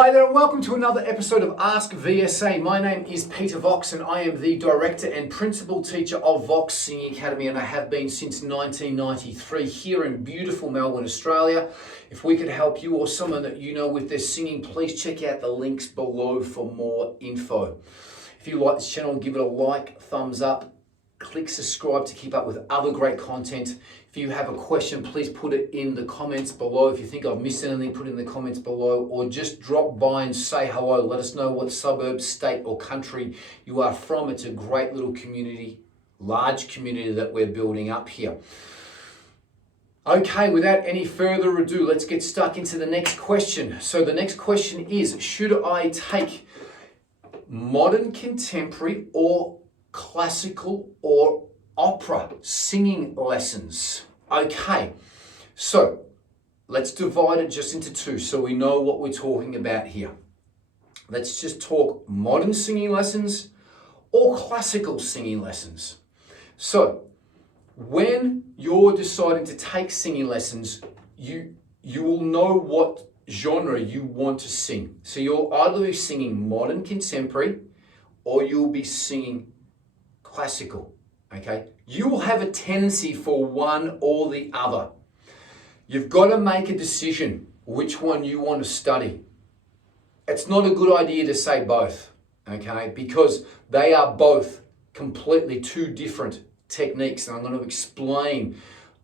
Hi there and welcome to another episode of Ask VSA. My name is Peter Vox and I am the director and principal teacher of Vox Singing Academy, and I have been since 1993 here in beautiful Melbourne, Australia. If we could help you or someone that you know with their singing, please check out the links below for more info. If you like this channel, give it a like, thumbs up, click subscribe to keep up with other great content. If you have a question, please put it in the comments below. If you think I've missed anything, put it in the comments below, or just drop by and say hello. Let us know what suburb, state or country you are from. It's a great little community, large community that we're building up here. Okay, without any further ado, let's get stuck into the next question. So the next question is, should I take modern contemporary or classical or opera singing lessons? Okay, so let's divide it just into two so we know what we're talking about here. Let's just talk modern singing lessons or classical singing lessons. So when you're deciding to take singing lessons, you will know what genre you want to sing. So you'll either be singing modern contemporary or you'll be singing classical. Okay, you will have a tendency for one or the other. You've got to make a decision which one you want to study. It's not a good idea to say both, okay, because they are both completely two different techniques, and I'm going to explain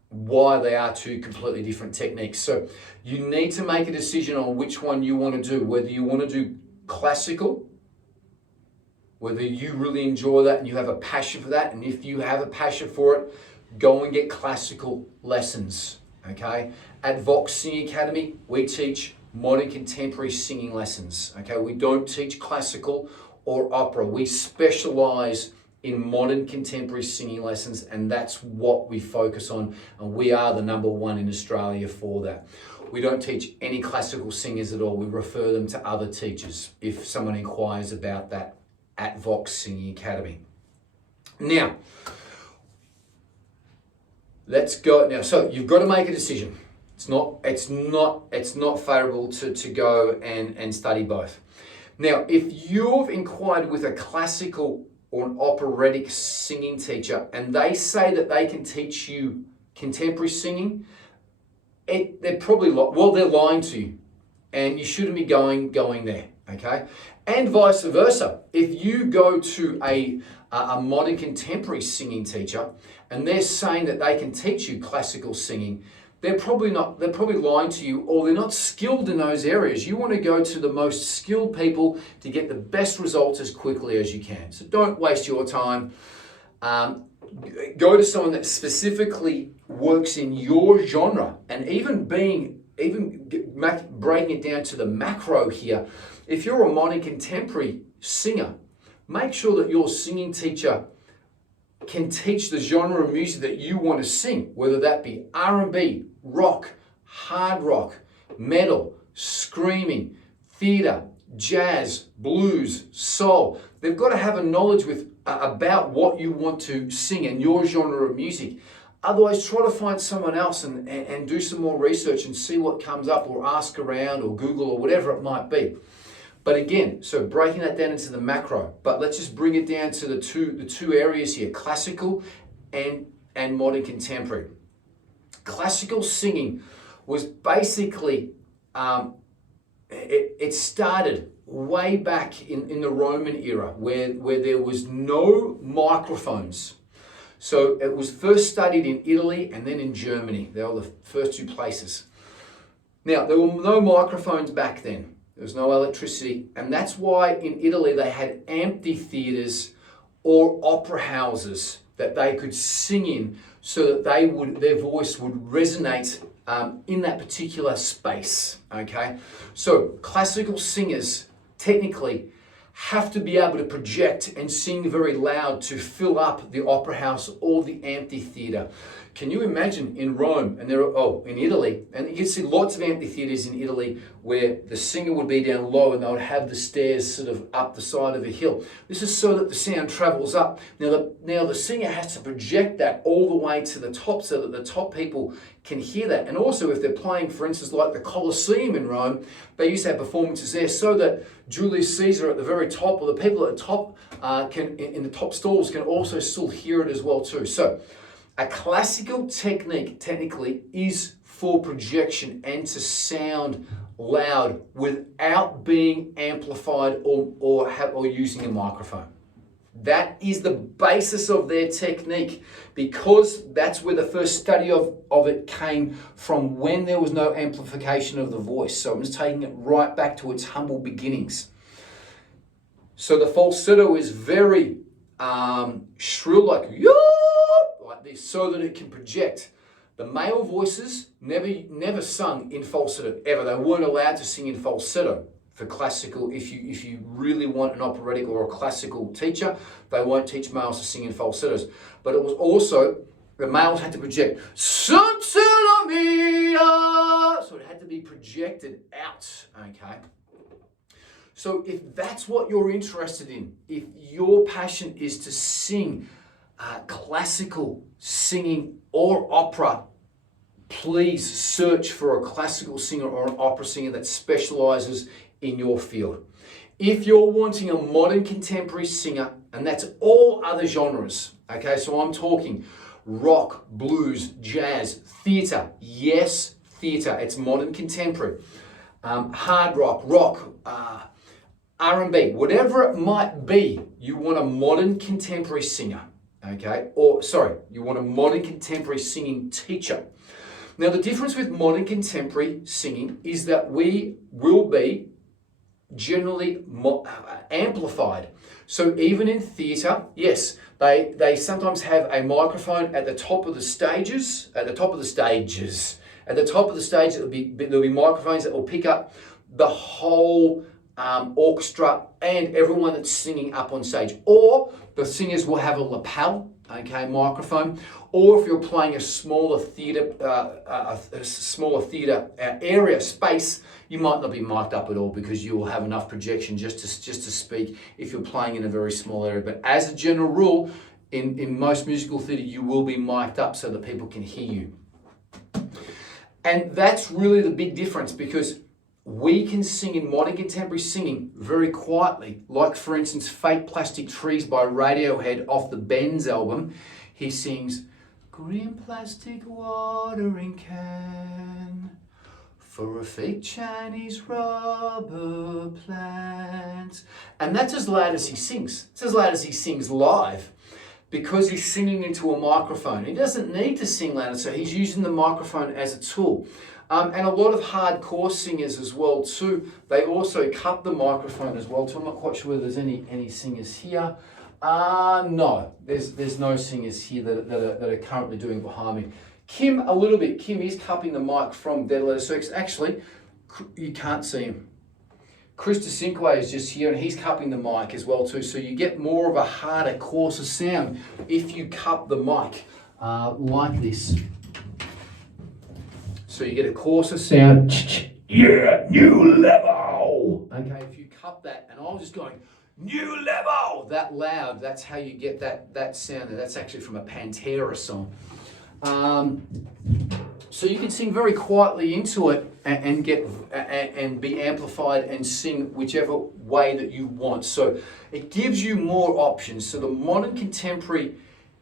why they are two completely different techniques. So you need to make a decision on which one you want to do, whether you want to do classical, whether you really enjoy that and you have a passion for that. And if you have a passion for it, go and get classical lessons, okay? At Vox Singing Academy, we teach modern contemporary singing lessons, okay? We don't teach classical or opera. We specialize in modern contemporary singing lessons, and that's what we focus on. And we are the #1 in Australia for that. We don't teach any classical singers at all. We refer them to other teachers if someone inquires about that at Vox Singing Academy. Now, let's go. Now, so you've got to make a decision. It's not favorable to go and study both. Now, if you've inquired with a classical or an operatic singing teacher and they say that they can teach you contemporary singing, they're probably they're lying to you, and you shouldn't be going there. Okay, and vice versa. If you go to a modern contemporary singing teacher and they're saying that they can teach you classical singing, they're probably lying to you, or they're not skilled in those areas. You want to go to the most skilled people to get the best results as quickly as you can. So don't waste your time. Go to someone that specifically works in your genre, and even breaking it down to the macro here. If you're a modern contemporary singer, make sure that your singing teacher can teach the genre of music that you want to sing, whether that be R&B, rock, hard rock, metal, screaming, theatre, jazz, blues, soul. They've got to have a knowledge about what you want to sing and your genre of music. Otherwise, try to find someone else and do some more research and see what comes up, or ask around or Google or whatever it might be. But again, so breaking that down into the macro, but let's just bring it down to the two areas here, classical and modern contemporary. Classical singing was basically, it started way back in the Roman era where there was no microphones. So it was first studied in Italy and then in Germany. They were the first two places. Now, there were no microphones back then. There was no electricity, and that's why in Italy they had amphitheaters or opera houses that they could sing in, so that their voice would resonate in that particular space. Okay, so classical singers technically have to be able to project and sing very loud to fill up the opera house or the amphitheater. can you imagine in Rome and in Italy, and you can see lots of amphitheaters in Italy where the singer would be down low and they would have the stairs sort of up the side of a hill. This is so that the sound travels up. Now the singer has to project that all the way to the top so that the top people can hear that. And also if they're playing, for instance, like the Colosseum in Rome, they used to have performances there so that Julius Caesar at the very top, or the people at the top in the top stalls can also still hear it as well too. So a classical technique, technically, is for projection and to sound loud without being amplified or using a microphone. That is the basis of their technique, because that's where the first study of it came from, when there was no amplification of the voice. So I'm just taking it right back to its humble beginnings. So the falsetto is very shrill, like this, so that it can project. The male voices never sung in falsetto ever. They weren't allowed to sing in falsetto for classical. If you really want an operatic or a classical teacher, they won't teach males to sing in falsettos. But it was also, the males had to project, so it had to be projected out, okay? So if that's what you're interested in, if your passion is to sing classical singing or opera, please search for a classical singer or an opera singer that specializes in your field. If you're wanting a modern contemporary singer, and that's all other genres, okay, so I'm talking rock, blues, jazz, theatre, yes, theatre, it's modern contemporary, hard rock, R&B, whatever it might be, you want a modern contemporary singer, okay? You want a modern contemporary singing teacher. Now, the difference with modern contemporary singing is that we will be generally amplified. So even in theatre, yes, they sometimes have a microphone at the top of the stages, there'll be microphones that will pick up the whole orchestra and everyone that's singing up on stage. Or the singers will have a lapel, okay, microphone. Or if you're playing a smaller theatre, area space, you might not be mic'd up at all, because you will have enough projection just to speak if you're playing in a very small area. But as a general rule, in most musical theatre, you will be mic'd up so that people can hear you. And that's really the big difference, because we can sing in modern contemporary singing very quietly. Like, for instance, Fake Plastic Trees by Radiohead off the Benz album. He sings, green plastic watering can for a fake Chinese rubber plant. And that's as loud as he sings. It's as loud as he sings live, because he's singing into a microphone. He doesn't need to sing louder, so he's using the microphone as a tool. And a lot of hardcore singers as well too, they also cut the microphone as well too. I'm not quite sure whether there's any singers here. No, there's no singers here that are currently doing it behind me. Kim, a little bit. Kim is cupping the mic from Dead Letter Sex. Actually, you can't see him. Chris DeCinque is just here, and he's cupping the mic as well too. So you get more of a harder, coarser sound if you cup the mic like this. So you get a coarser sound. Yeah, new level. Okay, if you cup that, and I'm just going, new level, that loud, that's how you get that sound. That's actually from a Pantera song. So you can sing very quietly into it and be amplified and sing whichever way that you want. So it gives you more options. So the modern contemporary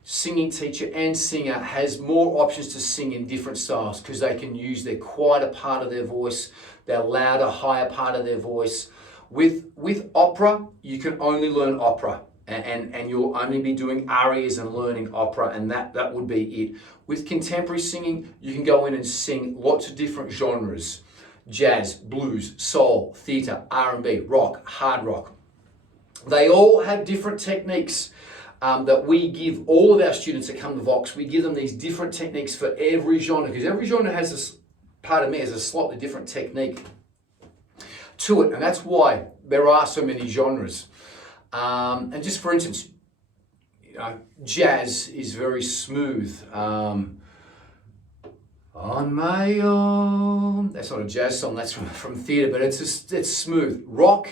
singing teacher and singer has more options to sing in different styles, because they can use their quieter part of their voice, their louder, higher part of their voice. With opera, you can only learn opera, and you'll only be doing arias and learning opera, and that would be it. With contemporary singing, you can go in and sing lots of different genres: jazz, blues, soul, theatre, R&B, rock, hard rock. They all have different techniques that we give all of our students that come to Vox. We give them these different techniques for every genre, because every genre has a slightly different technique to it, and that's why there are so many genres. And just for instance, jazz is very smooth. On my own. That's not a jazz song, that's from theatre, but it's smooth. Rock.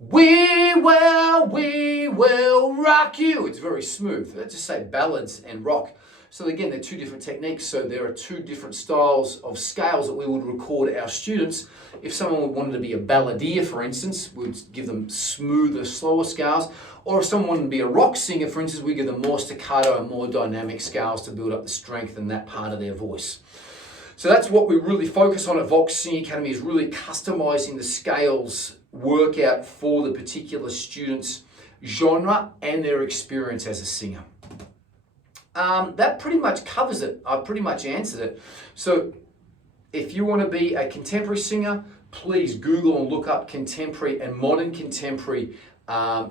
We will rock you. It's very smooth. Let's just say ballads and rock. So again, they're two different techniques. So there are two different styles of scales that we would record our students. If someone wanted to be a balladeer, for instance, we'd give them smoother, slower scales. Or if someone wanted to be a rock singer, for instance, we give them more staccato and more dynamic scales to build up the strength in that part of their voice. So that's what we really focus on at Vox Singing Academy, is really customizing the scales workout for the particular student's genre and their experience as a singer. That pretty much covers it. I've pretty much answered it. So if you want to be a contemporary singer, please Google and look up contemporary and modern contemporary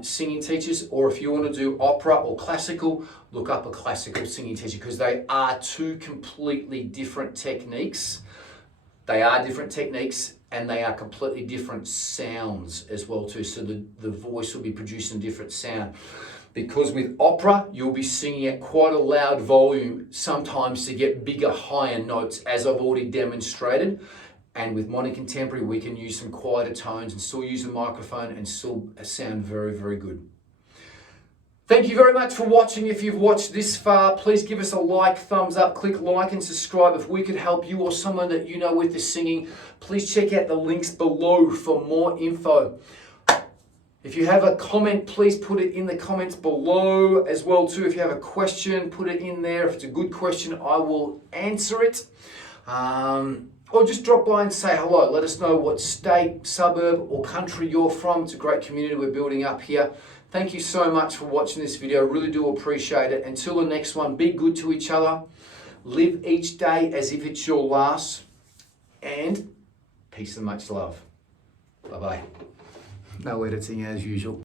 singing teachers. Or if you want to do opera or classical, look up a classical singing teacher, because they are two completely different techniques. They are different techniques and they are completely different sounds as well too. So the voice will be producing a different sound. Because with opera, you'll be singing at quite a loud volume, sometimes to get bigger, higher notes, as I've already demonstrated. And with modern contemporary, we can use some quieter tones and still use a microphone and still sound very, very good. Thank you very much for watching. If you've watched this far, please give us a like, thumbs up, click like and subscribe. If we could help you or someone that you know with the singing, please check out the links below for more info. If you have a comment, please put it in the comments below as well too. If you have a question, put it in there. If it's a good question, I will answer it. Or just drop by and say hello. Let us know what state, suburb or country you're from. It's a great community we're building up here. Thank you so much for watching this video. Really do appreciate it. Until the next one, be good to each other. Live each day as if it's your last. And peace and much love. Bye-bye. No editing as usual.